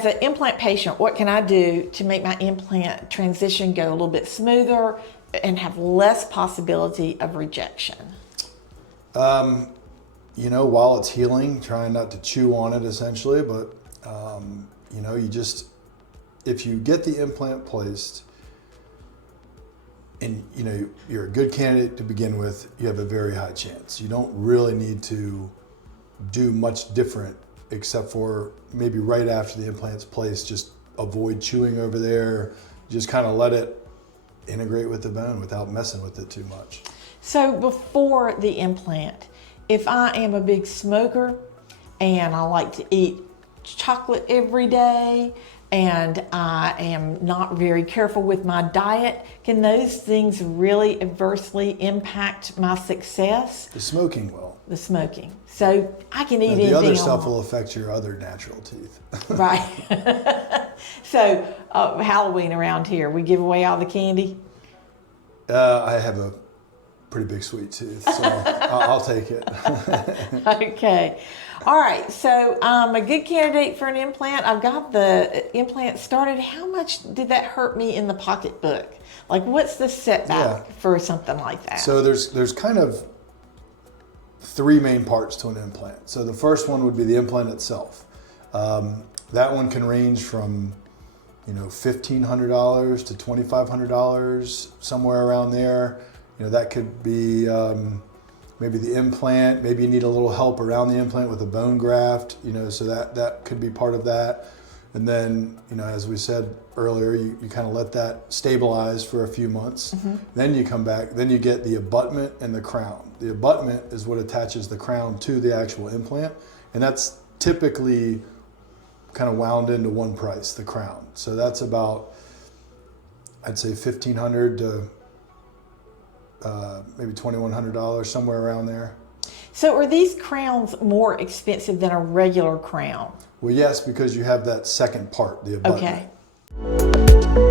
as an implant patient, what can I do to make my implant transition go a little bit smoother and have less possibility of rejection? You know, while it's healing, trying not to chew on it essentially, but you know, if you get the implant placed and you know you're a good candidate to begin with, you have a very high chance. You don't really need to do much different except for maybe right after the implant's placed, just avoid chewing over there, just kind of let it integrate with the bone without messing with it too much. So before the implant, if I am a big smoker and I like to eat chocolate every day and I am not very careful with my diet, can those things really adversely impact my success? The smoking will. The smoking. So I can eat Now, anything the other I stuff want. will affect your other natural teeth. Right. So Halloween around here, we give away all the candy? I have a pretty big sweet tooth, so I'll take it. Okay. All right. So I'm a good candidate for an implant. I've got the implant started. How much did that hurt me in the pocketbook? Like, what's the setback for something like that? So there's kind of three main parts to an implant. So the first one would be the implant itself. That one can range from, you know, $1,500 to $2,500, somewhere around there. You know, that could be maybe the implant, maybe you need a little help around the implant with a bone graft, you know, so that could be part of that. And then, you know, as we said earlier, you kind of let that stabilize for a few months. Mm-hmm. Then you come back, then you get the abutment and the crown. The abutment is what attaches the crown to the actual implant, and that's typically kind of wound into one price, the crown. So that's about, I'd say $1,500 to maybe $2,100, somewhere around there. So are these crowns more expensive than a regular crown? Well, yes, because you have that second part, the abutment. Okay.